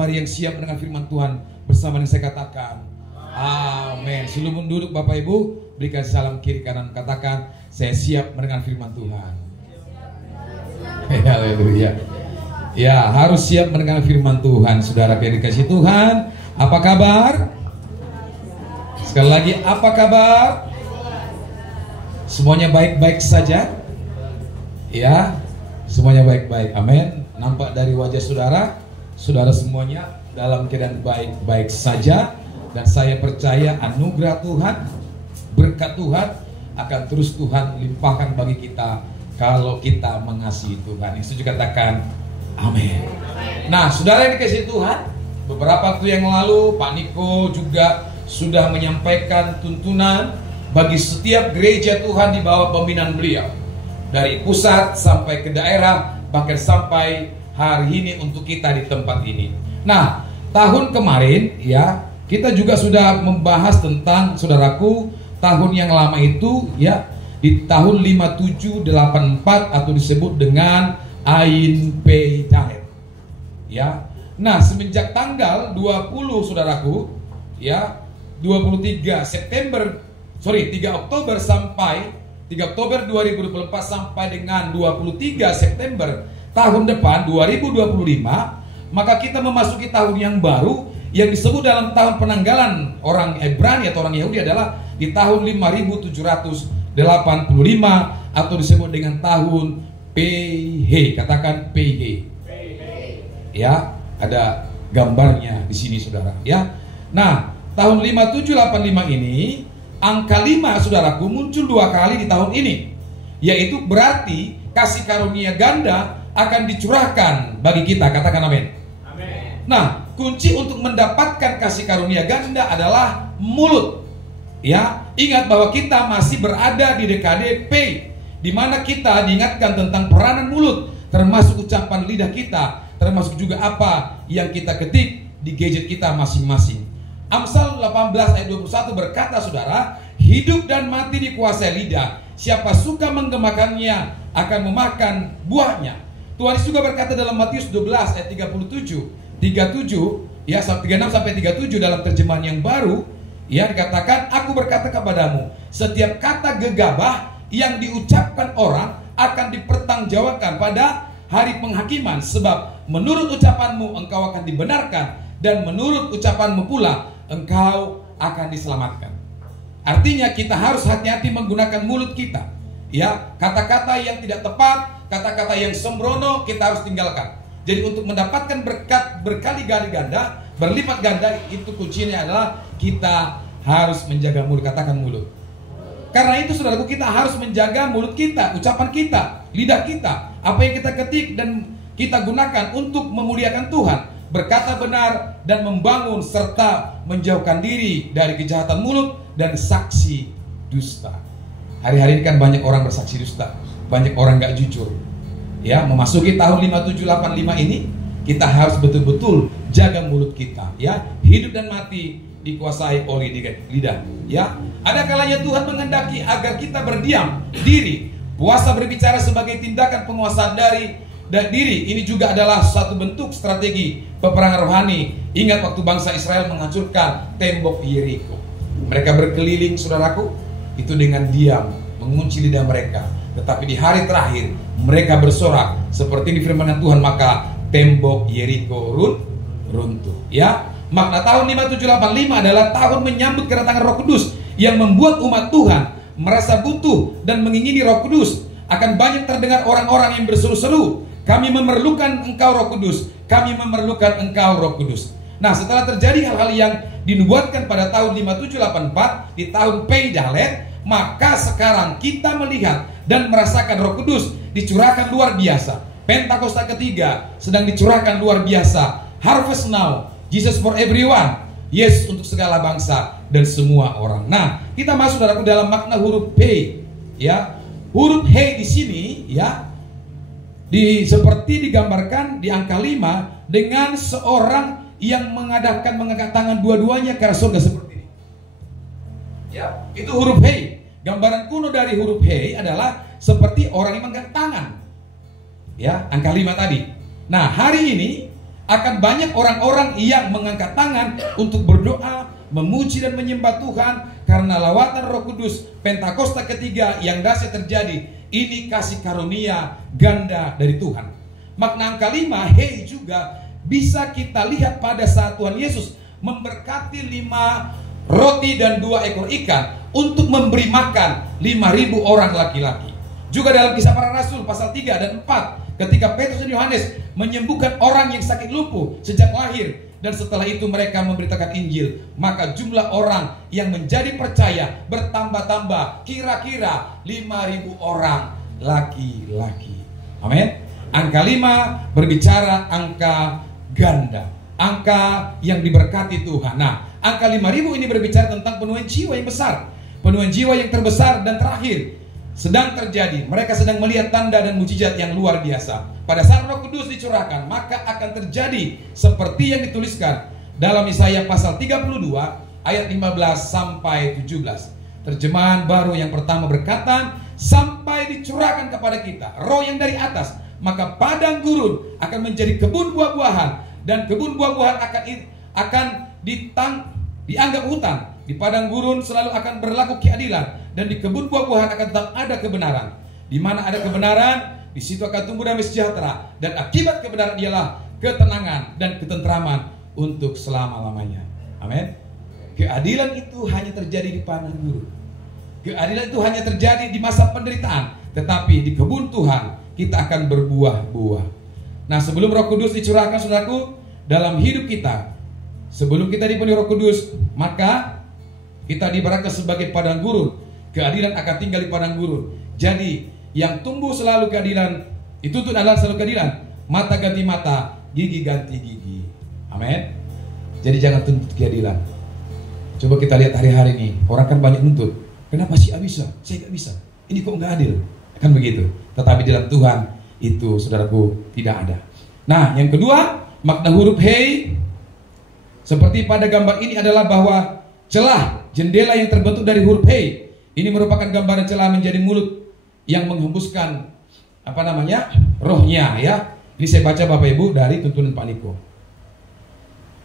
Mari yang siap mendengar firman Tuhan bersama yang saya katakan amin. Sebelum duduk Bapak Ibu, berikan salam kiri kanan, katakan saya siap mendengar firman Tuhan. Haleluya. Ya, harus siap mendengar firman Tuhan. Saudara yang dikasih Tuhan, apa kabar? Sekali lagi, apa kabar? Semuanya baik-baik saja? Ya, semuanya baik-baik. Amin. Nampak dari wajah saudara, saudara semuanya dalam keadaan baik-baik saja. Dan saya percaya anugerah Tuhan, berkat Tuhan akan terus Tuhan limpahkan bagi kita kalau kita mengasihi Tuhan. Yang setuju katakan amin. Nah, saudara yang dikasihi Tuhan, beberapa waktu yang lalu Pak Niko juga sudah menyampaikan tuntunan bagi setiap gereja Tuhan di bawah pembinaan beliau, dari pusat sampai ke daerah, bahkan sampai hari ini untuk kita di tempat ini. Nah, tahun kemarin ya, kita juga sudah membahas tentang, saudaraku, tahun yang lama itu ya, di tahun 5784 atau disebut dengan Ain Pei Dalet. Ya. Nah, semenjak tanggal 20 saudaraku, ya, 3 Oktober sampai 3 Oktober 2024 sampai dengan 23 September tahun depan 2025, maka kita memasuki tahun yang baru yang disebut dalam tahun penanggalan orang Ibrani atau orang Yahudi adalah di tahun 5785 atau disebut dengan tahun PH. Katakan PH. Ya, ada gambarnya di sini saudara ya. Nah, tahun 5785 ini angka 5 saudaraku muncul 2 kali di tahun ini, yaitu berarti kasih karunia ganda akan dicurahkan bagi kita. Katakan amin. Amin. Nah, kunci untuk mendapatkan kasih karunia ganda adalah mulut. Ya, ingat bahwa kita masih berada di dekade P, di mana kita diingatkan tentang peranan mulut, termasuk ucapan lidah kita, termasuk juga apa yang kita ketik di gadget kita masing-masing. Amsal 18 ayat 21 berkata saudara, hidup dan mati dikuasai lidah, siapa suka menggemakannya akan memakan buahnya. Tuhan Yesus juga berkata dalam Matius 12 ayat 37 ya, 36 sampai 37 dalam terjemahan yang baru, ya, dikatakan, aku berkata kepadamu, setiap kata gegabah yang diucapkan orang akan dipertanggungjawabkan pada hari penghakiman, sebab menurut ucapanmu engkau akan dibenarkan, dan menurut ucapanmu pula engkau akan diselamatkan. Artinya kita harus hati-hati menggunakan mulut kita. Ya, kata-kata yang tidak tepat, kata-kata yang sembrono kita harus tinggalkan. Jadi untuk mendapatkan berkat berkali-kali ganda, berlipat ganda, itu kuncinya adalah kita harus menjaga mulut. Katakan mulut. Karena itu saudaraku, kita harus menjaga mulut kita, ucapan kita, lidah kita, apa yang kita ketik dan kita gunakan untuk memuliakan Tuhan, berkata benar dan membangun serta menjauhkan diri dari kejahatan mulut dan saksi dusta. Hari-hari ini kan banyak orang bersaksi dusta, banyak orang gak jujur. Ya, memasuki tahun 5785 ini kita harus betul-betul jaga mulut kita. Ya, hidup dan mati dikuasai oleh lidah. Ya, ada kalanya Tuhan menghendaki agar kita berdiam diri. Puasa berbicara sebagai tindakan penguasaan diri. Ini juga adalah satu bentuk strategi peperangan rohani. Ingat waktu bangsa Israel menghancurkan tembok Yeriko. Mereka berkeliling saudaraku, itu dengan diam, mengunci lidah mereka. Tetapi di hari terakhir mereka bersorak seperti difirmankan Tuhan, maka tembok Yeriko runtuh. Ya, makna tahun 5785 adalah tahun menyambut kedatangan Roh Kudus yang membuat umat Tuhan merasa butuh dan mengingini Roh Kudus. Akan banyak terdengar orang-orang yang berseru-seru, kami memerlukan Engkau Roh Kudus, kami memerlukan Engkau Roh Kudus. Nah, setelah terjadi hal-hal yang dinubuatkan pada tahun 5784 di tahun Pei Dalet, maka sekarang kita melihat dan merasakan Roh Kudus dicurahkan luar biasa. Pentakosta ketiga sedang dicurahkan luar biasa. Harvest now, Jesus for everyone, yes untuk segala bangsa dan semua orang. Nah, kita masuk dalam makna huruf P. Ya, huruf H di sini ya, seperti digambarkan di angka 5 dengan seorang yang mengangkat tangan dua-duanya ke arah surga seperti ini. Ya, itu huruf H. Gambaran kuno dari huruf H adalah seperti orang yang mengangkat tangan. Ya, angka 5 tadi. Nah, hari ini akan banyak orang-orang yang mengangkat tangan untuk berdoa, memuji dan menyembah Tuhan karena lawatan Roh Kudus Pentakosta ketiga yang dahsyat terjadi. Ini kasih karunia ganda dari Tuhan. Makna angka 5, hei, juga bisa kita lihat pada saat Tuhan Yesus memberkati 5 roti dan 2 ekor ikan untuk memberi makan 5.000 orang laki-laki. Juga dalam Kisah Para Rasul pasal 3 dan 4, ketika Petrus dan Yohanes menyembuhkan orang yang sakit lumpuh sejak lahir, dan setelah itu mereka memberitakan Injil, maka jumlah orang yang menjadi percaya bertambah-tambah, kira-kira 5.000 orang laki-laki. Amin. Angka 5 berbicara angka ganda, angka yang diberkati Tuhan. Nah, angka 5.000 ini berbicara tentang penuaian jiwa yang besar, penuaian jiwa yang terbesar dan terakhir sedang terjadi. Mereka sedang melihat tanda dan mukjizat yang luar biasa. Pada saat Roh Kudus dicurahkan, maka akan terjadi seperti yang dituliskan dalam Yesaya pasal 32 ayat 15 sampai 17. Terjemahan baru yang pertama berkata, sampai dicurahkan kepada kita Roh yang dari atas, maka padang gurun akan menjadi kebun buah-buahan, dan kebun buah-buahan akan dianggap hutan. Di padang gurun selalu akan berlaku keadilan, dan di kebun buah-buahan akan tetap ada kebenaran. Di mana ada kebenaran, di situ akan tumbuh damai sejahtera, dan akibat kebenaran ialah ketenangan dan ketentraman untuk selama-lamanya. Amin. Keadilan itu hanya terjadi di padang gurun. Keadilan itu hanya terjadi di masa penderitaan, tetapi di kebun Tuhan kita akan berbuah-buah. Nah, sebelum Roh Kudus dicurahkan, saudaraku, dalam hidup kita, sebelum kita dipenuhi Roh Kudus, maka kita diibaratkan sebagai padang gurun. Keadilan akan tinggal di padang gurun. Jadi yang tumbuh selalu keadilan, itu adalah selalu keadilan. Mata ganti mata, gigi ganti gigi. Amin. Jadi jangan tuntut keadilan. Coba kita lihat hari-hari ini, orang kan banyak nuntut. Kenapa sih bisa? Saya gak bisa. Ini kok gak adil? Kan begitu. Tetapi dalam Tuhan itu, saudaraku, tidak ada. Nah, yang kedua, makna huruf hei seperti pada gambar ini adalah bahwa celah jendela yang terbentuk dari huruf hei ini merupakan gambaran celah menjadi mulut yang menghembuskan rohnya, ya. Ini saya baca Bapak Ibu dari tuntunan Pak Niko.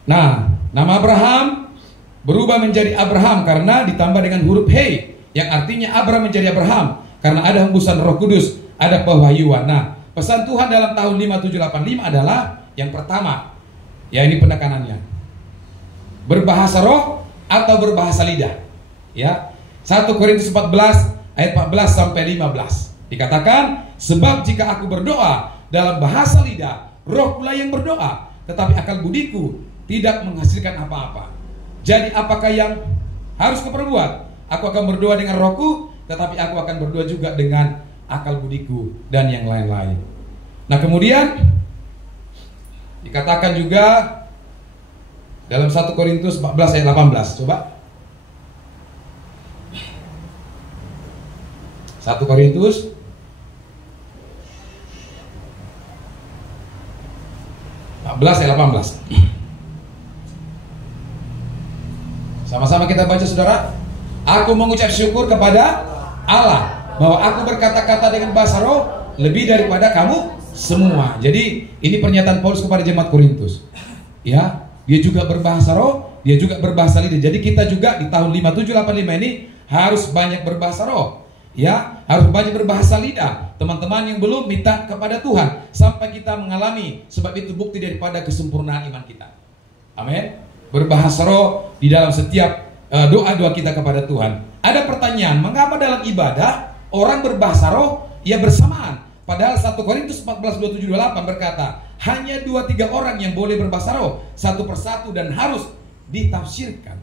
Nah, nama Abraham berubah menjadi Abraham karena ditambah dengan huruf hei yang artinya Abraham menjadi Abraham karena ada hembusan Roh Kudus, ada pewahyuan. Nah, pesan Tuhan dalam tahun 5785 adalah yang pertama, ya ini penekanannya, berbahasa roh atau berbahasa lidah. Ya. 1 Korintus 14 ayat 14 sampai 15. Dikatakan, sebab jika aku berdoa dalam bahasa lidah, roh pula yang berdoa, tetapi akal budiku tidak menghasilkan apa-apa. Jadi apakah yang harus kuperbuat? Aku akan berdoa dengan rohku, tetapi aku akan berdoa juga dengan akal budiku dan yang lain-lain. Nah, kemudian dikatakan juga dalam 1 Korintus 14 ayat 18. Coba 1 Korintus 14 ayat 18. Sama-sama kita baca, saudara. Aku mengucap syukur kepada Allah bahwa aku berkata-kata dengan bahasa roh lebih daripada kamu semua. Jadi ini pernyataan Paulus kepada jemaat Korintus. Ya, dia juga berbahasa roh, dia juga berbahasa lidah. Jadi kita juga di tahun 5785 ini harus banyak berbahasa roh. Ya, harus banyak berbahasa lidah. Teman-teman yang belum, minta kepada Tuhan sampai kita mengalami, sebab itu bukti daripada kesempurnaan iman kita. Amin. Berbahasa roh di dalam setiap doa-doa kita kepada Tuhan. Ada pertanyaan, mengapa dalam ibadah orang berbahasa roh ya bersamaan? Padahal 1 Korintus 14, 27, 28 berkata, hanya 2-3 orang yang boleh berbahasa roh, satu persatu dan harus ditafsirkan.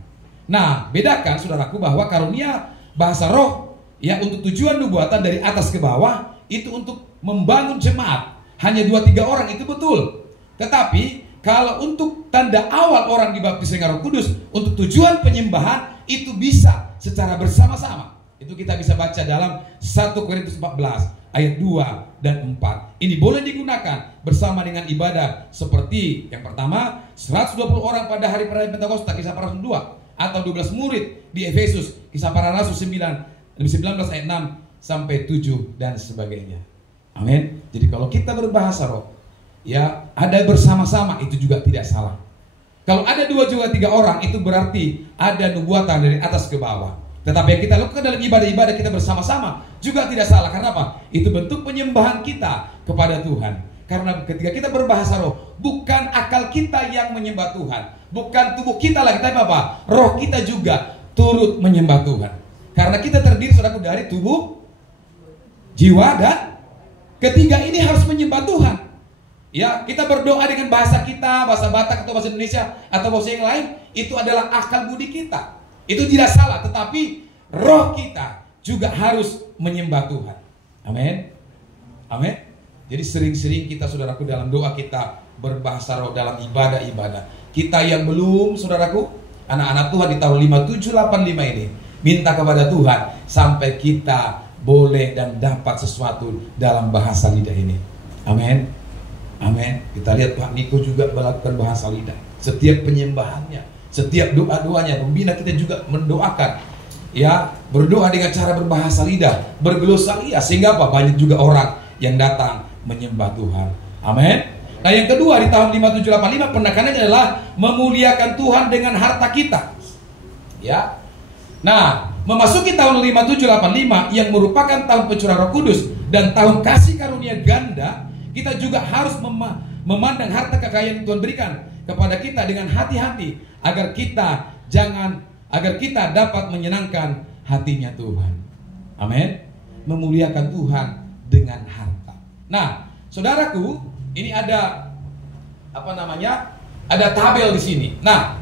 Nah, bedakan saudaraku bahwa karunia bahasa roh ya untuk tujuan nubuatan dari atas ke bawah, itu untuk membangun jemaat. Hanya 2-3 orang itu betul. Tetapi kalau untuk tanda awal orang dibaptis dengan Roh Kudus, untuk tujuan penyembahan, itu bisa secara bersama-sama. Itu kita bisa baca dalam 1 Korintus 14 ayat 2 dan 4. Ini boleh digunakan bersama dengan ibadah seperti yang pertama 120 orang pada hari perayaan Pentakosta, Kisah Para Rasul 2, atau 12 murid di Efesus, Kisah Para Rasul 19 ayat 6 sampai 7 dan sebagainya. Amin. Jadi kalau kita berbahasa roh, ya ada bersama-sama, itu juga tidak salah. Kalau ada 2 juga 3 orang, itu berarti ada nubuatan dari atas ke bawah. Tetapi yang kita lakukan dalam ibadah-ibadah kita bersama-sama juga tidak salah. Karena apa? Itu bentuk penyembahan kita kepada Tuhan. Karena ketika kita berbahasa roh, bukan akal kita yang menyembah Tuhan, bukan tubuh kita lagi, tapi apa? Roh kita juga turut menyembah Tuhan. Karena kita terdiri, saudaraku, dari tubuh, jiwa, dan ketiga ini harus menyembah Tuhan. Ya, kita berdoa dengan bahasa kita, bahasa Batak atau bahasa Indonesia atau bahasa yang lain, itu adalah akal budi kita. Itu tidak salah, tetapi roh kita juga harus menyembah Tuhan. Amin. Amin. Jadi sering-sering kita, saudaraku, dalam doa kita berbahasa roh dalam ibadah-ibadah. Kita yang belum, saudaraku, anak-anak Tuhan di tahun 5785 ini, minta kepada Tuhan sampai kita boleh dan dapat sesuatu dalam bahasa lidah ini. Amin. Amin. Kita lihat Pak Niko juga melakukan bahasa lidah. Setiap penyembahannya, setiap doa-doanya, pembina kita juga mendoakan, ya, berdoa dengan cara berbahasa lidah, berglosalia, sehingga apa? Banyak juga orang yang datang menyembah Tuhan. Amin. Nah, yang kedua di tahun 5785 penekanannya adalah memuliakan Tuhan dengan harta kita. Ya. Nah, memasuki tahun 5785 yang merupakan tahun pencurahan Roh Kudus dan tahun kasih karunia ganda, kita juga harus memandang harta kekayaan yang Tuhan berikan kepada kita dengan hati-hati agar kita dapat menyenangkan hatinya Tuhan. Amin. Memuliakan Tuhan dengan harta. Nah, saudaraku, ini ada ada tabel di sini. Nah,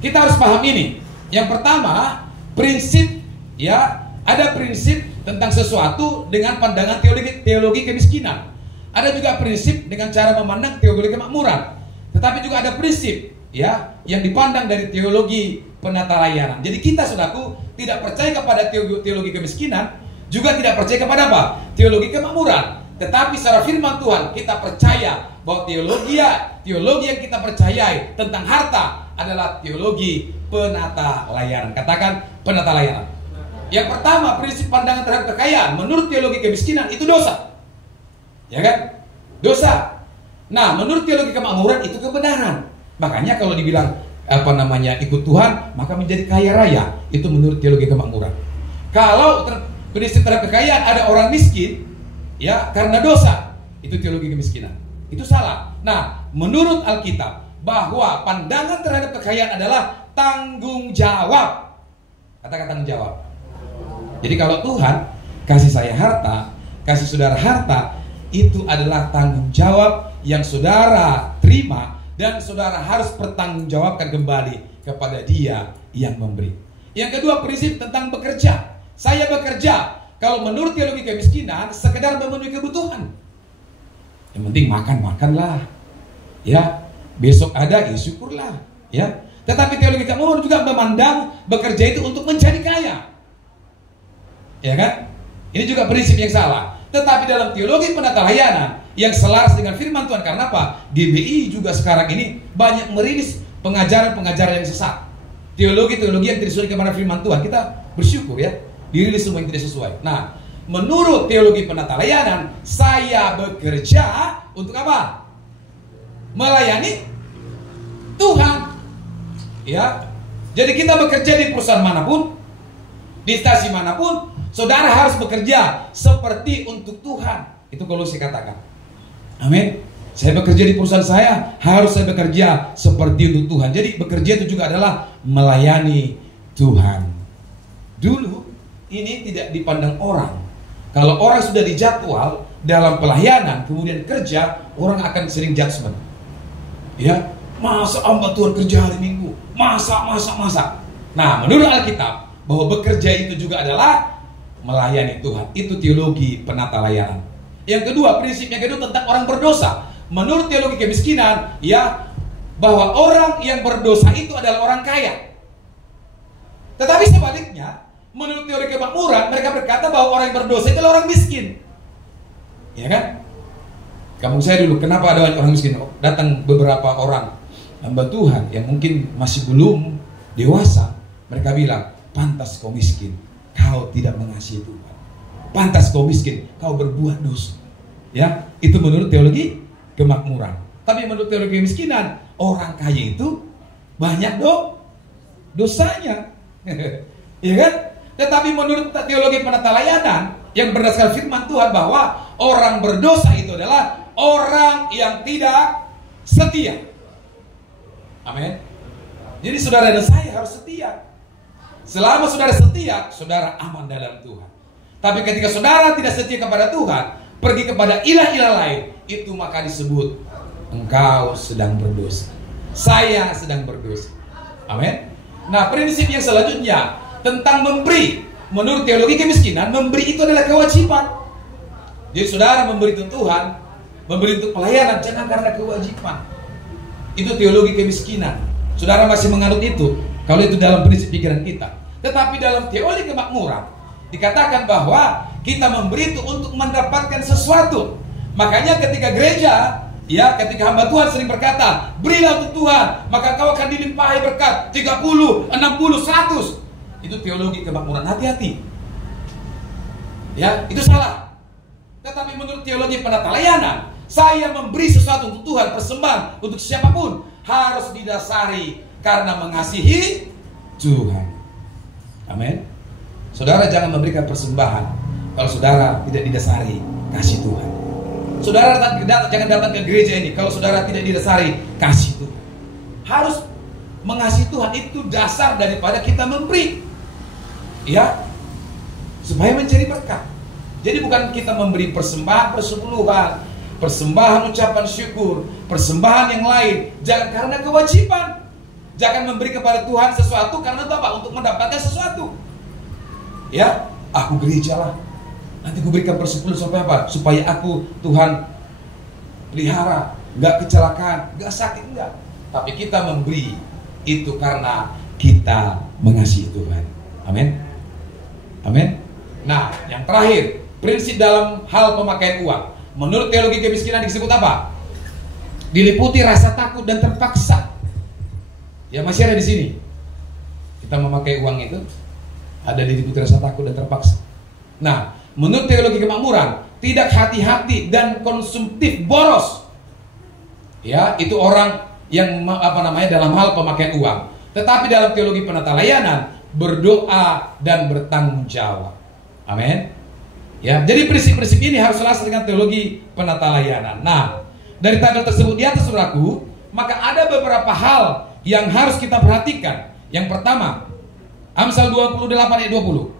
kita harus paham ini. Yang pertama, prinsip, ya, ada prinsip tentang sesuatu dengan pandangan teologi kemiskinan. Ada juga prinsip dengan cara memandang teologi kemakmuran. Tetapi juga ada prinsip, ya, yang dipandang dari teologi penata layanan. Jadi kita, saudaraku, tidak percaya kepada teologi kemiskinan, juga tidak percaya kepada apa? Teologi kemakmuran. Tetapi secara firman Tuhan kita percaya bahwa teologi yang kita percayai tentang harta adalah teologi penata layanan. Katakan penata layanan. Yang pertama, prinsip pandangan terhadap kekayaan menurut teologi kemiskinan itu dosa. Ya kan? Dosa. Nah, menurut teologi kemakmuran itu kebenaran. Makanya kalau dibilang ikut Tuhan, maka menjadi kaya raya. Itu menurut teologi kemakmuran. Kalau prinsip terhadap kekayaan ada orang miskin, ya, karena dosa, itu teologi kemiskinan. Itu salah. Nah, menurut Alkitab bahwa pandangan terhadap kekayaan adalah tanggung jawab. Katakan tanggung jawab. Jadi kalau Tuhan kasih saya harta, kasih saudara harta, itu adalah tanggung jawab yang saudara terima dan saudara harus bertanggungjawabkan kembali kepada Dia yang memberi. Yang kedua, prinsip tentang bekerja. Saya bekerja. Kalau menurut teologi kemiskinan, sekedar memenuhi kebutuhan. Yang penting makanlah. Ya, besok ada, ya syukurlah. Ya. Tetapi teologi kemakmuran juga memandang bekerja itu untuk menjadi kaya. Ya kan? Ini juga prinsip yang salah. Tetapi dalam teologi penata layanan yang selaras dengan firman Tuhan, karena apa? GBI juga sekarang ini banyak merilis pengajaran-pengajaran yang sesat. Teologi-teologi yang tidak sesuai kepada firman Tuhan. Kita bersyukur, ya, dirilis semua yang tidak sesuai. Nah, menurut teologi penata layanan, saya bekerja untuk apa? Melayani Tuhan. Ya. Jadi kita bekerja di perusahaan manapun, di stasi manapun, saudara harus bekerja seperti untuk Tuhan. Itu kalau saya katakan. Amin. Saya bekerja di perusahaan saya, harus saya bekerja seperti untuk Tuhan. Jadi bekerja itu juga adalah melayani Tuhan. Dulu ini tidak dipandang orang. Kalau orang sudah dijadwal dalam pelayanan, kemudian kerja, orang akan sering judgment. Ya, masa hamba Tuhan kerja hari Minggu? Masa. Nah, menurut Alkitab bahwa bekerja itu juga adalah melayani Tuhan. Itu teologi penata layanan. Yang kedua, prinsipnya kedua tentang orang berdosa. Menurut teologi kemiskinan, ya, bahwa orang yang berdosa itu adalah orang kaya. Tetapi sebaliknya, menurut teologi kemakmuran, mereka berkata bahwa orang yang berdosa itu adalah orang miskin. Ya kan? Kampung saya dulu, kenapa ada orang miskin? Datang beberapa orang hamba Tuhan yang mungkin masih belum dewasa. Mereka bilang, pantas kau miskin, kau tidak mengasihi Tuhan. Pantas kau miskin, kau berbuat dosa. Ya, itu menurut teologi kemakmuran. Tapi menurut teologi kemiskinan, orang kaya itu banyak dosanya. Iya kan? Tetapi menurut teologi penata layanan yang berdasarkan firman Tuhan bahwa orang berdosa itu adalah orang yang tidak setia. Amin. Jadi saudara dan saya harus setia. Selama saudara setia, saudara aman dalam Tuhan. Tapi ketika saudara tidak setia kepada Tuhan, pergi kepada ilah-ilah lain, itu maka disebut engkau sedang berdosa. Saya sedang berdosa. Amin. Nah, prinsip yang selanjutnya tentang memberi. Menurut teologi kemiskinan, memberi itu adalah kewajiban. Jadi saudara memberi untuk Tuhan, memberi untuk pelayanan, jangan karena kewajiban. Itu teologi kemiskinan. Saudara masih menganut itu, kalau itu dalam prinsip pikiran kita. Tetapi dalam teologi kemakmuran dikatakan bahwa kita memberi itu untuk mendapatkan sesuatu. Makanya ketika gereja, ya, ketika hamba Tuhan sering berkata, berilah untuk Tuhan, maka kau akan dilimpahi berkat 30, 60, 100. Itu teologi kemakmuran. Hati-hati. Ya, itu salah. Tetapi menurut teologi penata layanan, saya memberi sesuatu untuk Tuhan, persembahan untuk siapapun, harus didasari karena mengasihi Tuhan. Amin. Saudara jangan memberikan persembahan kalau saudara tidak didasari kasih Tuhan. Saudara jangan datang ke gereja ini kalau saudara tidak didasari kasih Tuhan. Harus mengasihi Tuhan, itu dasar daripada kita memberi. Ya, supaya mencari berkat. Jadi bukan kita memberi persembahan persepuluhan, persembahan ucapan syukur, persembahan yang lain. Jangan karena kewajiban. Jangan memberi kepada Tuhan sesuatu karena apa? Untuk mendapatkan sesuatu. Ya, aku gereja lah, nanti aku berikan persepuluh sampai apa? Supaya aku Tuhan pelihara, nggak kecelakaan, nggak sakit, enggak. Tapi kita memberi itu karena kita mengasihi Tuhan. Amin. Amin. Nah, yang terakhir, prinsip dalam hal pemakaian uang. Menurut teologi kemiskinan disebut apa? Diliputi rasa takut dan terpaksa. Ya, masih ada di sini. Kita memakai uang itu ada diliputi rasa takut dan terpaksa. Nah, menurut teologi kemakmuran, tidak hati-hati dan konsumtif boros. Ya, itu orang yang dalam hal pemakaian uang. Tetapi dalam teologi penata layanan, berdoa dan bertanggung jawab. Amin. Ya, jadi prinsip-prinsip ini harus selaras dengan teologi penata layanan. Nah, dari tabel tersebut di atas, saudaraku, maka ada beberapa hal yang harus kita perhatikan. Yang pertama, Amsal 28 ayat 20.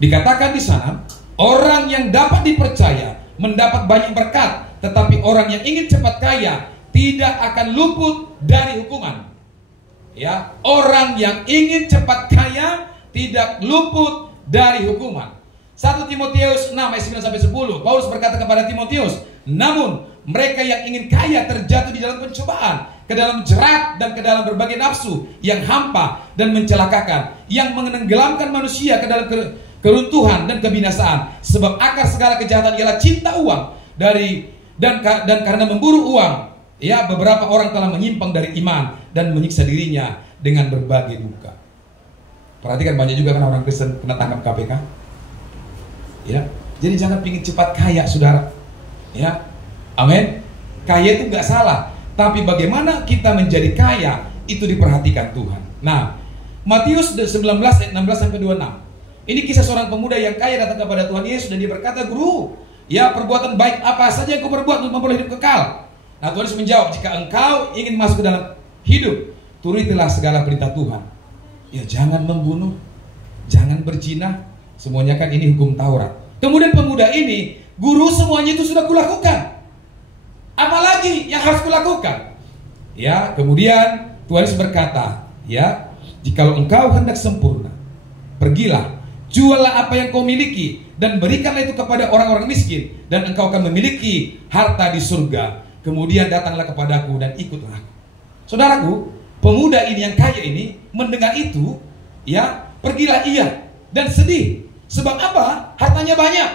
Dikatakan di sana, orang yang dapat dipercaya mendapat banyak berkat, tetapi orang yang ingin cepat kaya tidak akan luput dari hukuman. Ya, orang yang ingin cepat kaya tidak luput dari hukuman. 1 Timotius 6 ayat 9 sampai 10. Paulus berkata kepada Timotius, namun mereka yang ingin kaya terjatuh di dalam pencobaan, ke dalam jerat dan ke dalam berbagai nafsu yang hampa dan mencelakakan, yang menenggelamkan manusia ke dalam keruntuhan dan kebinasaan. Sebab akar segala kejahatan ialah cinta uang, dan karena memburu uang, ya, beberapa orang telah menyimpang dari iman dan menyiksa dirinya dengan berbagai duka. Perhatikan, banyak juga kan orang Kristen kena tangkap KPK. Ya, jadi jangan pingin cepat kaya, saudara. Ya, amin. Kaya itu nggak salah, tapi bagaimana kita menjadi kaya itu diperhatikan Tuhan. Nah, Matius 19 ayat 16 sampai 26. Ini kisah seorang pemuda yang kaya datang kepada Tuhan Yesus dan dia berkata, "Guru, ya, perbuatan baik apa saja yang aku berbuat untuk memperoleh hidup kekal?" Nah, Tuhan Yesus menjawab, "Jika engkau ingin masuk ke dalam hidup, turutilah segala perintah Tuhan. Ya, jangan membunuh, jangan berzina." Semuanya kan ini hukum Taurat. Kemudian pemuda ini, "Guru, semuanya itu sudah kulakukan. Apalagi yang harus kulakukan?" Ya, kemudian Tuhan Yesus berkata, ya, "Jikalau engkau hendak sempurna, pergilah, juallah apa yang kau miliki dan berikanlah itu kepada orang-orang miskin, dan engkau akan memiliki harta di surga. Kemudian datanglah kepadaku dan ikutlah aku." Saudaraku, pemuda ini yang kaya ini mendengar itu, ya, pergilah ia dan sedih. Sebab apa? Hartanya banyak.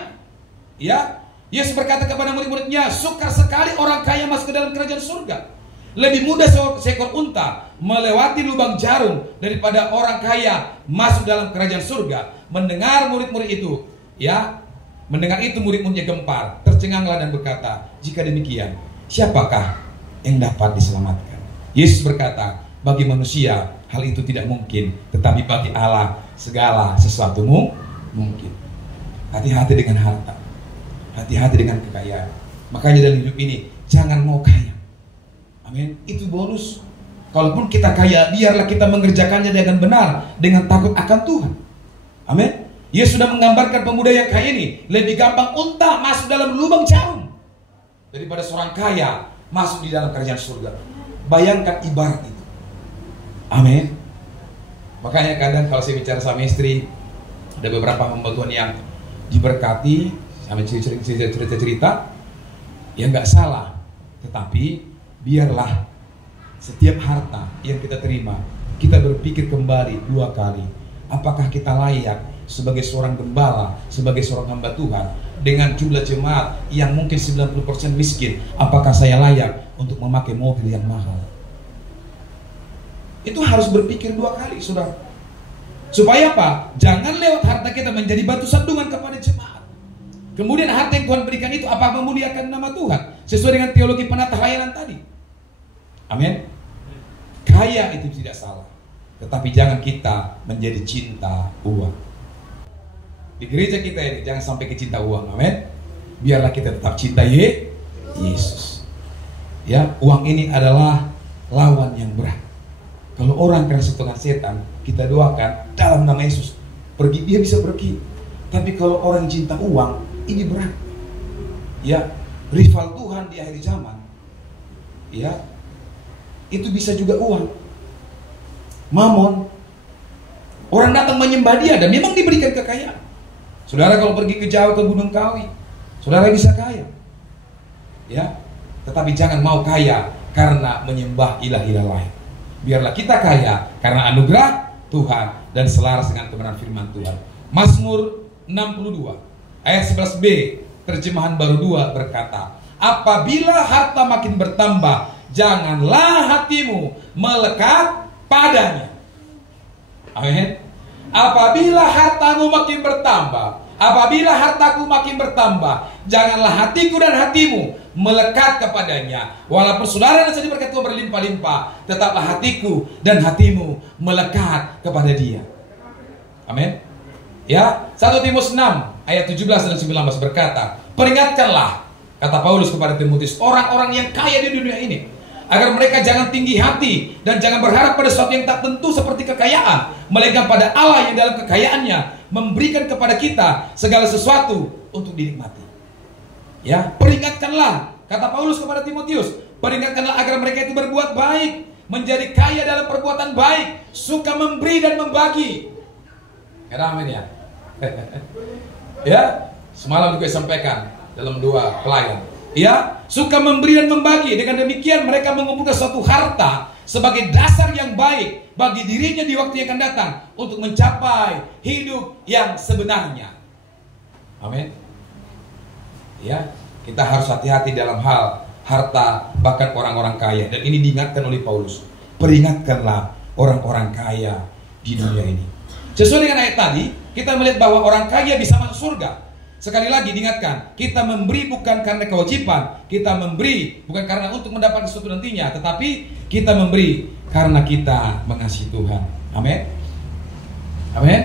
Ya, Yesus berkata kepada murid-muridnya, "Sukar sekali orang kaya masuk ke dalam kerajaan surga. Lebih mudah seekor unta melewati lubang jarum daripada orang kaya masuk dalam kerajaan surga." Mendengar murid-murid itu, ya, mendengar itu murid-muridnya gempar, tercenganglah dan berkata, jika demikian, siapakah yang dapat diselamatkan? Yesus berkata, bagi manusia hal itu tidak mungkin, tetapi bagi Allah segala sesuatu mungkin. Hati-hati dengan harta, hati-hati dengan kekayaan. Makanya dalam hidup ini jangan mau kaya. Amin. Itu bonus. Kalaupun kita kaya, biarlah kita mengerjakannya dengan benar, dengan takut akan Tuhan. Amin. Yesus sudah menggambarkan pemuda yang kaya ini lebih gampang unta masuk dalam lubang jarum daripada seorang kaya masuk di dalam kerajaan surga. Bayangkan ibarat itu. Amin. Makanya kadang kalau saya bicara sama istri, ada beberapa hamba Tuhan yang diberkati sama cerita-cerita, ya nggak salah. Tetapi biarlah setiap harta yang kita terima, kita berpikir kembali 2 kali. Apakah kita layak sebagai seorang gembala, sebagai seorang hamba Tuhan, dengan jumlah jemaat yang mungkin 90% miskin, apakah saya layak untuk memakai mobil yang mahal? Itu harus berpikir 2 kali, saudara. Supaya apa? Jangan lewat harta kita menjadi batu sandungan kepada jemaat. Kemudian harta yang Tuhan berikan itu apa memuliakan nama Tuhan, sesuai dengan teologi penata khayalan tadi. Amin. Kaya itu tidak salah, tetapi jangan kita menjadi cinta uang. Di gereja kita ini jangan sampai ke cinta uang. Amin. Biarlah kita tetap cinta Yesus. Ya, uang ini adalah lawan yang berat. Kalau orang kena sentuhan setan, kita doakan dalam nama Yesus, pergi, dia bisa pergi. Tapi kalau orang cinta uang, ini berat. Ya, rival Tuhan di akhir zaman. Ya, itu bisa juga uang. Mamon. Orang datang menyembah dia dan memang diberikan kekayaan. Saudara kalau pergi ke Jawa, ke Gunung Kawi, saudara bisa kaya. Ya, tetapi jangan mau kaya karena menyembah ilah-ilah lain. Biarlah kita kaya karena anugerah Tuhan dan selaras dengan kebenaran firman Tuhan. Mazmur 62 ayat 11b, terjemahan baru 2 berkata, apabila harta makin bertambah, janganlah hatimu melekat padanya. Amin. Apabila hartamu makin bertambah, apabila hartaku makin bertambah, janganlah hatiku dan hatimu melekat kepadanya. Walaupun saudara dan saudari berkat Tuhan berlimpah-limpah, tetaplah hatiku dan hatimu melekat kepada dia. Amin. Ya, 1 Timotius 6 ayat 17 dan 19 berkata, peringatkanlah, kata Paulus kepada Timotius, orang-orang yang kaya di dunia ini, agar mereka jangan tinggi hati dan jangan berharap pada sesuatu yang tak tentu seperti kekayaan, melainkan pada Allah yang dalam kekayaannya memberikan kepada kita segala sesuatu untuk dinikmati. Ya, peringatkanlah, kata Paulus kepada Timotius, peringatkanlah agar mereka itu berbuat baik, menjadi kaya dalam perbuatan baik, suka memberi dan membagi. Amin ya. Ya, semalam juga sampaikan dalam 2 pelayan. Ya, suka memberi dan membagi. Dengan demikian mereka mengumpulkan suatu harta sebagai dasar yang baik bagi dirinya di waktu yang akan datang untuk mencapai hidup yang sebenarnya. Amin. Ya, kita harus hati-hati dalam hal harta, bahkan orang-orang kaya. Dan ini diingatkan oleh Paulus. Peringatkanlah orang-orang kaya di dunia ini. Sesuai dengan ayat tadi, kita melihat bahwa orang kaya bisa masuk surga. Sekali lagi diingatkan, kita memberi bukan karena kewajiban, kita memberi bukan karena untuk mendapatkan sesuatu nantinya, tetapi kita memberi karena kita mengasihi Tuhan. Amin. Amin.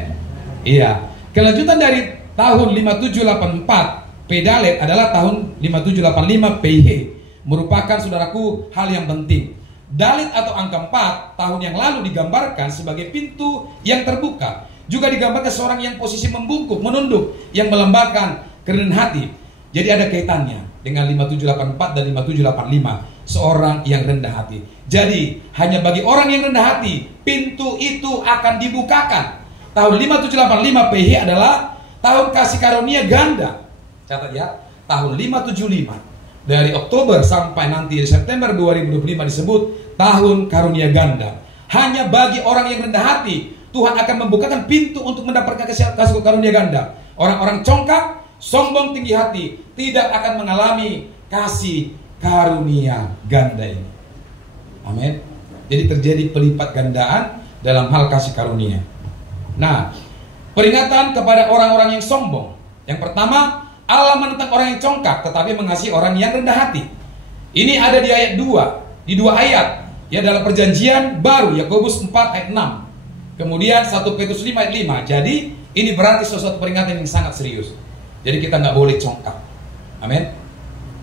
Iya. Kelanjutan dari tahun 5784 Pedalet adalah tahun 5785 PH, merupakan saudaraku hal yang penting. Dalit atau angka 4 tahun yang lalu digambarkan sebagai pintu yang terbuka. Juga digambarkan seorang yang posisi membungkuk, menunduk, yang melembahkan kerendahan hati. Jadi ada kaitannya dengan 5784 dan 5785, seorang yang rendah hati. Jadi hanya bagi orang yang rendah hati pintu itu akan dibukakan. Tahun 5785 PH adalah tahun kasih karunia ganda. Catat ya, tahun 575 dari Oktober sampai nanti September 2025 disebut tahun karunia ganda. Hanya bagi orang yang rendah hati Tuhan akan membukakan pintu untuk mendapatkan kasih karunia ganda. Orang-orang congkak, sombong, tinggi hati tidak akan mengalami kasih karunia ganda ini. Amin. Jadi terjadi pelipat gandaan dalam hal kasih karunia. Nah, peringatan kepada orang-orang yang sombong. Yang pertama, Allah menentang orang yang congkak, tetapi mengasihi orang yang rendah hati. Ini ada di ayat 2, di 2 ayat. Ya, dalam perjanjian baru, Yakobus 4 ayat 6. Kemudian 1 Petrus 5 ayat 5. Jadi ini berarti sesuatu peringatan yang sangat serius. Jadi kita nggak boleh congkak. Amin.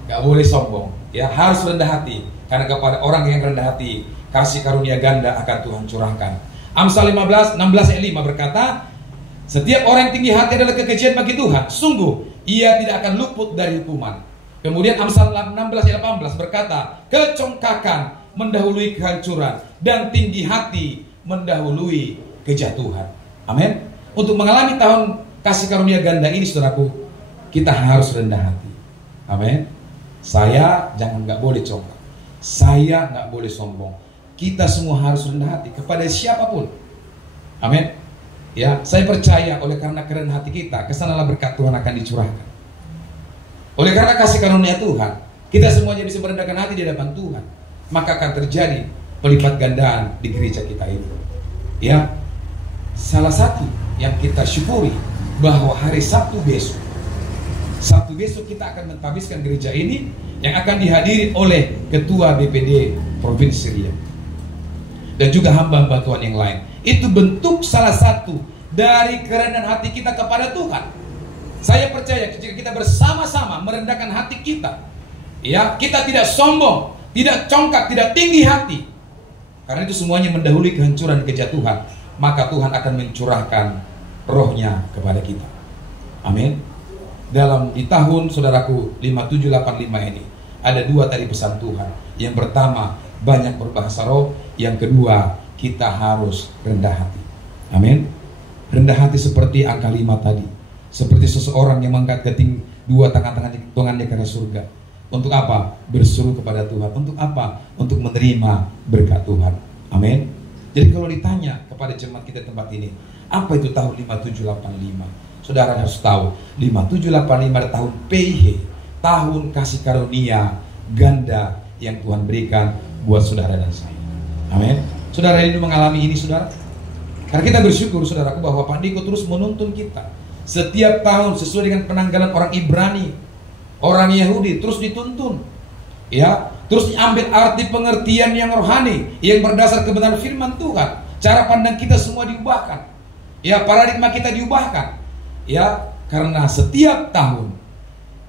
Nggak boleh sombong. Ya, harus rendah hati. Karena kepada orang yang rendah hati, kasih karunia ganda akan Tuhan curahkan. Amsal 16 ayat 5 berkata, setiap orang yang tinggi hati adalah kekejian bagi Tuhan. Sungguh ia tidak akan luput dari hukuman. Kemudian Amsal 16 ayat 18 berkata, kecongkakan mendahului kehancuran dan tinggi hati mendahului kejatuhan. Amin. Untuk mengalami tahun kasih karunia ganda ini, saudaraku, kita harus rendah hati. Amin. Saya nggak boleh congkak. Saya nggak boleh sombong. Kita semua harus rendah hati kepada siapapun. Amin. Ya, saya percaya oleh karena kerendahan hati kita, kesanalah berkat Tuhan akan dicurahkan. Oleh karena kasih karunia Tuhan, kita semuanya bisa merendahkan hati di hadapan Tuhan, maka akan terjadi pelipat gandaan di gereja kita itu. Ya, salah satu yang kita syukuri bahwa hari Sabtu besok kita akan mentabiskan gereja ini yang akan dihadiri oleh Ketua BPD Provinsi Riau dan juga hamba-hamba Tuhan yang lain. Itu bentuk salah satu dari kerendahan hati kita kepada Tuhan. Saya percaya jika kita bersama-sama merendahkan hati kita, ya, kita tidak sombong, tidak congkak, tidak tinggi hati, karena itu semuanya mendahului kehancuran dan kejatuhan, maka Tuhan akan mencurahkan rohnya kepada kita. Amin. Di tahun saudaraku 5785 ini ada 2 tadi pesan Tuhan. Yang pertama, banyak berbahasa roh. Yang kedua, kita harus rendah hati. Amin. Rendah hati seperti angka 5 tadi. Seperti seseorang yang mengangkat dua tangannya ke arah surga. Untuk apa? Berseru kepada Tuhan. Untuk apa? Untuk menerima berkat Tuhan. Amin. Jadi kalau ditanya kepada jemaat kita tempat ini, apa itu tahun 5785? Saudara harus tahu, 5785 adalah tahun PIH, tahun kasih karunia ganda yang Tuhan berikan buat saudara dan saya. Amin. Saudara ini mengalami ini, saudara. Karena kita bersyukur, saudaraku, bahwa Pak Diko terus menuntun kita. Setiap tahun sesuai dengan penanggalan orang Ibrani, orang Yahudi terus dituntun. Ya, terus diambil arti pengertian yang rohani, yang berdasar kebenaran firman Tuhan. Cara pandang kita semua diubahkan. Ya, paradigma kita diubahkan. Ya, karena setiap tahun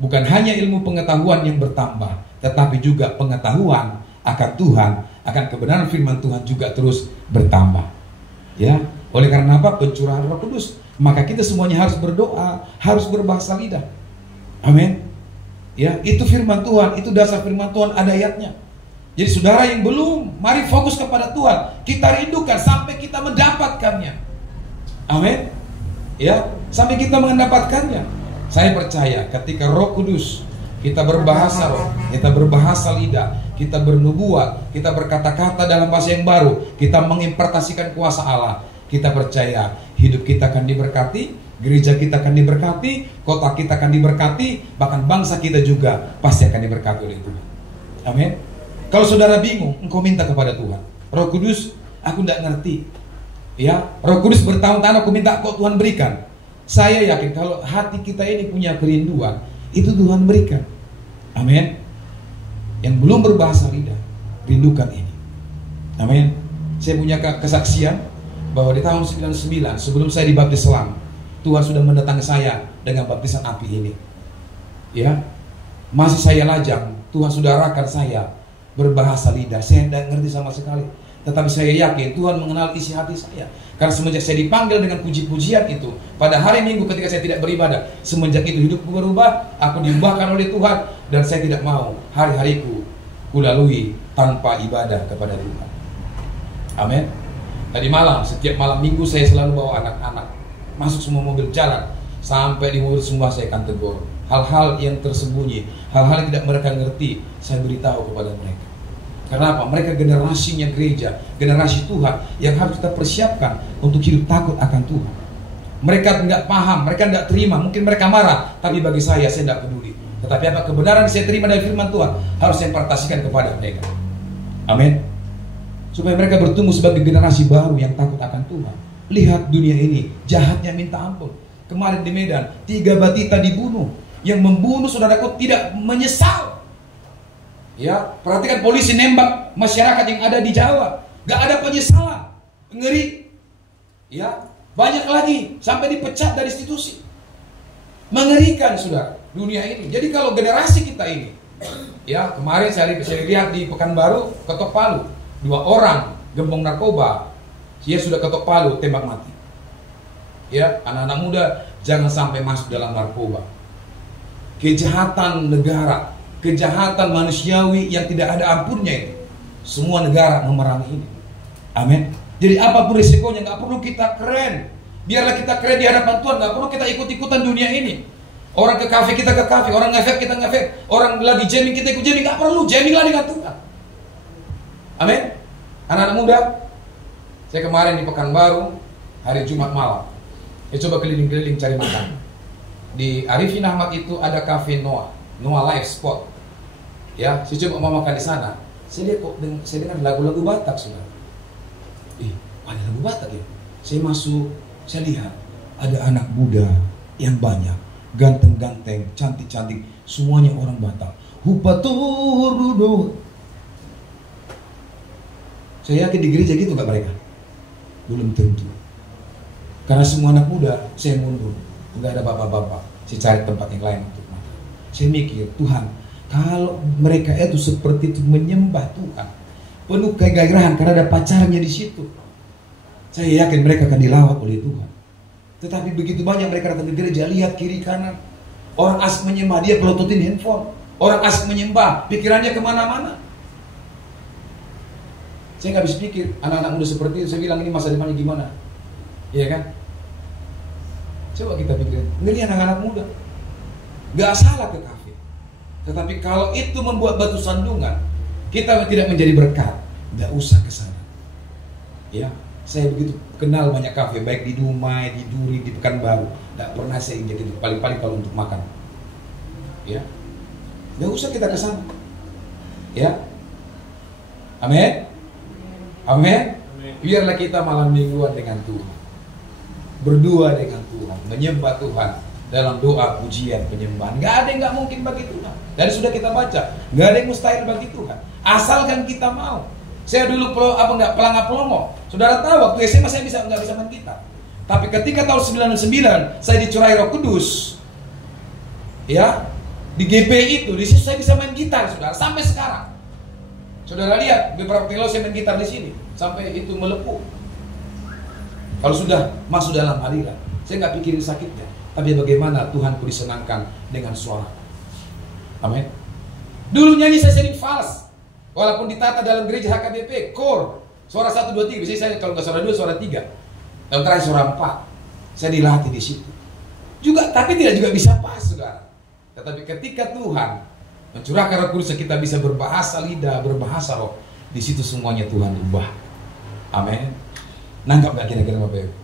bukan hanya ilmu pengetahuan yang bertambah, tetapi juga pengetahuan akan Tuhan, akan kebenaran firman Tuhan juga terus bertambah. Ya, oleh karena apa? Pencurahan Roh Kudus. Maka kita semuanya harus berdoa, harus berbahasa lidah. Amin. Ya, itu firman Tuhan, itu dasar firman Tuhan, ada ayatnya. Jadi saudara yang belum, mari fokus kepada Tuhan. Kita rindukan sampai kita mendapatkannya. Amin. Ya, sampai kita mendapatkannya. Saya percaya ketika Roh Kudus, kita berbahasa roh, kita berbahasa lidah, kita bernubuat, kita berkata-kata dalam bahasa yang baru, kita mengimpartasikan kuasa Allah, kita percaya hidup kita akan diberkati, gereja kita akan diberkati, kota kita akan diberkati, bahkan bangsa kita juga pasti akan diberkati oleh Tuhan. Amin. Kalau saudara bingung, engkau minta kepada Tuhan, Roh Kudus, aku tidak ngerti. Ya, Roh Kudus bertahun-tahun aku minta kok Tuhan berikan. Saya yakin kalau hati kita ini punya kerinduan, itu Tuhan berikan. Amin. Yang belum berbahasa lidah, rindukan ini. Amin. Saya punya kesaksian bahwa di tahun 99 sebelum saya dibaptis selam, Tuhan sudah mendatangi saya dengan baptisan api ini. Ya, masih saya lajang, Tuhan sudah arahkan saya berbahasa lidah. Saya tidak ngerti sama sekali, tetapi saya yakin Tuhan mengenal isi hati saya. Karena semenjak saya dipanggil dengan puji-pujian itu pada hari Minggu ketika saya tidak beribadah, semenjak itu hidupku berubah, aku diubahkan oleh Tuhan, dan saya tidak mau hari-hariku kulalui tanpa ibadah kepada Tuhan. Amin. Tadi malam, setiap malam Minggu saya selalu bawa anak-anak masuk semua mobil jalan, sampai di mobil semua saya akan tegur. Hal-hal yang tersembunyi, hal-hal yang tidak mereka ngerti, saya beritahu kepada mereka. Kenapa? Mereka generasinya gereja, generasi Tuhan yang harus kita persiapkan untuk hidup takut akan Tuhan. Mereka tidak paham, mereka tidak terima, mungkin mereka marah, tapi bagi saya tidak peduli. Tetapi apa kebenaran saya terima dari firman Tuhan harus saya impartasikan kepada mereka. Amin. Supaya mereka bertumbuh sebagai generasi baru yang takut akan Tuhan. Lihat dunia ini, jahatnya minta ampun. Kemarin di Medan, 3 batita dibunuh. yang membunuh saudaraku tidak menyesal. Ya, perhatikan polisi nembak masyarakat yang ada di Jawa, gak ada penyesalan. Ngeri. Ya, banyak lagi sampai dipecat dari institusi. Mengerikan saudara dunia ini. Jadi kalau generasi kita ini, ya kemarin saya lihat di Pekanbaru ketok palu 2 orang gembong narkoba, dia sudah ketok palu tembak mati. Ya, anak-anak muda jangan sampai masuk dalam narkoba. Kejahatan negara, kejahatan manusiawi yang tidak ada ampunnya itu. Semua negara memerangi ini. Amin. Jadi apapun risikonya, nggak perlu kita keren. Biarlah kita keren di hadapan Tuhan, nggak perlu kita ikut-ikutan dunia ini. Orang ke kafe kita ke kafe, orang nge-vape kita nge-vape, orang lagi jamming kita ikut jamming, nggak perlu, jamming lah dengan Tuhan. Amin. Anak-anak muda, saya kemarin di Pekanbaru hari Jumat malam, saya coba keliling-keliling cari makan. Di Arifin Ahmad itu ada kafe Noah Life Spot. Ya, saya coba mau makan di sana. Saya lihat kok, saya dengar lagu-lagu Batak sudah. Ada lagu Batak ya. Saya masuk, saya lihat ada anak muda yang banyak, ganteng-ganteng, cantik-cantik, semuanya orang Batak. Hupaturudo. Saya yakin di gereja gitu gak mereka? Belum tentu. Karena semua anak muda, saya mundur. Enggak ada bapak-bapak. Saya cari tempat yang lain untuk makan. Saya mikir, Tuhan, kalau mereka itu seperti itu menyembah Tuhan, penuh kegairahan karena ada pacarnya di situ, saya yakin mereka akan dilawat oleh Tuhan. Tetapi begitu banyak mereka datang ke gereja, lihat kiri kanan, orang asik menyembah, dia pelototin handphone. Orang asik menyembah, pikirannya kemana-mana. Saya nggak bisa pikir anak-anak muda seperti itu. Saya bilang ini masa depannya gimana? Iya kan? Coba kita pikirin, ini anak-anak muda gak salah ke kafe, tetapi kalau itu membuat batu sandungan, kita tidak menjadi berkat, gak usah ke sana. Ya, saya begitu kenal banyak kafe, baik di Dumai, di Duri, di Pekanbaru, gak pernah saya injak itu, paling-paling kalau untuk makan. Ya, gak usah kita ke sana. Ya, amin, amin. Biarlah kita malam mingguan dengan Tuhan, berdua dengan Tuhan, menyembah Tuhan dalam doa, pujian, penyembahan. Gak ada yang gak mungkin bagi Tuhan. Dan sudah kita baca, gak ada yang mustahil bagi Tuhan, asalkan kita mau. Saya dulu pelangap pelongo. Saudara tahu waktu SMA saya nggak bisa main gitar. Tapi ketika tahun 99 saya dicurai Roh Kudus, ya di GPI itu, di situ saya bisa main gitar, saudara, sampai sekarang. Saudara lihat beberapa kilo saya main gitar di sini, sampai itu melepuh. Kalau sudah masuk dalam aliran, saya nggak pikirin sakitnya, tapi bagaimana Tuhanku disenangkan dengan suara. Amin. Dulu nyanyi saya sering fals, walaupun ditata dalam gereja HKBP, core, suara 1, 2, 3, biasanya saya kalau nggak suara 2, suara 3, dan terakhir suara 4, saya dilatih di situ. Juga, tapi tidak juga bisa pas, saudara. Tetapi ketika Tuhan mencurahkan Roh Kudus, kita bisa berbahasa lidah, berbahasa roh, di situ semuanya Tuhan ubah. Amin. Nangkap gak kira-kira Bapak Ibu?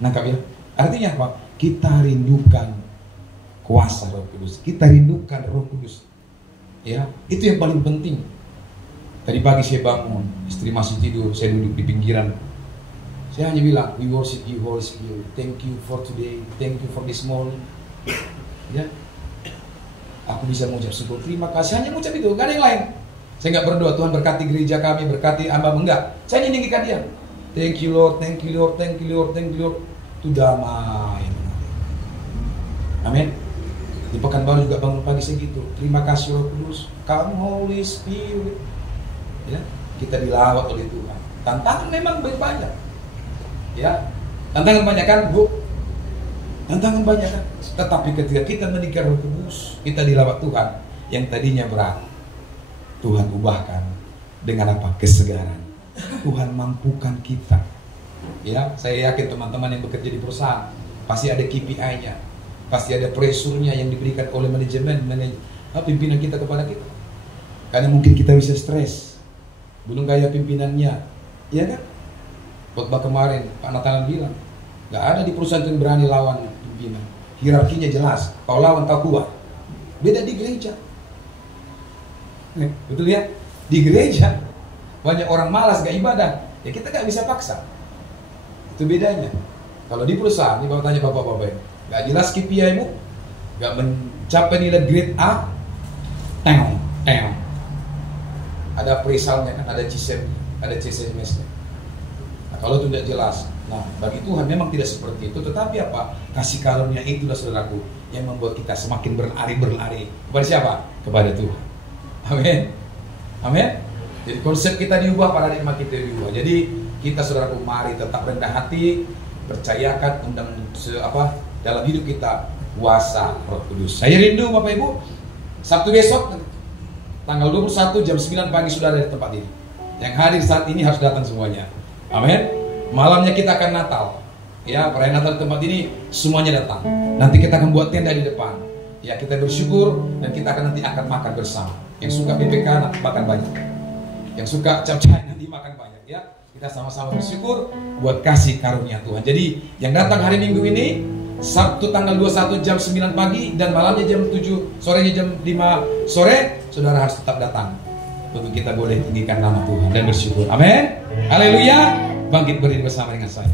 Nangkap ya? Artinya apa? Kita rindukan kuasa Roh Kudus, kita rindukan Roh Kudus. Ya, itu yang paling penting. Tadi pagi saya bangun, istri masih tidur, saya duduk di pinggiran. Saya hanya bilang, we worship you, Holy Spirit. Thank you for today, thank you for this morning. Ya, aku bisa mengucap syukur, terima kasih. Hanya mengucap itu, gak ada yang lain. Saya gak berdoa, Tuhan berkati gereja kami, berkati hamba, enggak. Saya nyanyikan dia. Thank you Lord, thank you Lord, thank you Lord, thank you Lord. Itu damai. Amin. Di Pekanbaru juga bangun pagi segitu. Terima kasih Roh Kudus, come Holy Spirit. Ya, kita dilawat oleh Tuhan. Tantangan memang banyak. Ya, tantangan banyak kan, Bu? Tantangan banyak kan. Tetapi ketika kita menikah Roh Kudus, kita dilawat Tuhan. Yang tadinya berat, Tuhan ubahkan dengan apa? Kesegaran. Tuhan mampukan kita. Ya, saya yakin teman-teman yang bekerja di perusahaan pasti ada KPI-nya, pasti ada pressure-nya yang diberikan oleh manajemen, pimpinan kita kepada kita. Karena mungkin kita bisa stres, belum gaya pimpinannya, ya kan? Khotbah kemarin Pak Nathan bilang, nggak ada di perusahaan yang berani lawan pimpinan. Hierarkinya jelas, kau lawan kau kuat. Beda di gereja, betul ya? Di gereja banyak orang malas gak ibadah, ya kita gak bisa paksa. Itu bedanya. Kalau di perusahaan, ini bapak tanya bapak-bapak, gak jelas KPI-mu, gak capai nilai grade A, ada perisalnya kan, ada CSM, ada CSMS-nya. Nah, kalau itu tidak jelas, nah bagi Tuhan memang tidak seperti itu. Tetapi apa? Kasih karunia itulah saudaraku yang membuat kita semakin berlari. Kepada siapa? Kepada Tuhan. Amin. Amin. Jadi konsep kita diubah, paradigma kita diubah. Jadi kita saudaraku mari tetap rendah hati, percayakan dalam hidup kita kuasa Roh Kudus. Saya rindu Bapak Ibu, Sabtu besok tanggal 21 jam 9 pagi sudah ada di tempat ini. Yang hadir saat ini harus datang semuanya. Amin. Malamnya kita akan Natal. Ya, perayaan Natal di tempat ini semuanya datang. Nanti kita akan buat tenda di depan. Ya, kita bersyukur dan kita nanti akan makan bersama. Yang suka PPK nanti makan banyak. Yang suka capcay nanti makan banyak ya. Kita sama-sama bersyukur buat kasih karunia Tuhan. Jadi, yang datang hari Minggu ini Sabtu tanggal 21 jam 9 pagi dan malamnya jam 7, sorenya jam 5 sore, saudara harus tetap datang untuk kita boleh tinggikan nama Tuhan dan bersyukur. Amin. Haleluya. Bangkit berdiri bersama dengan saya.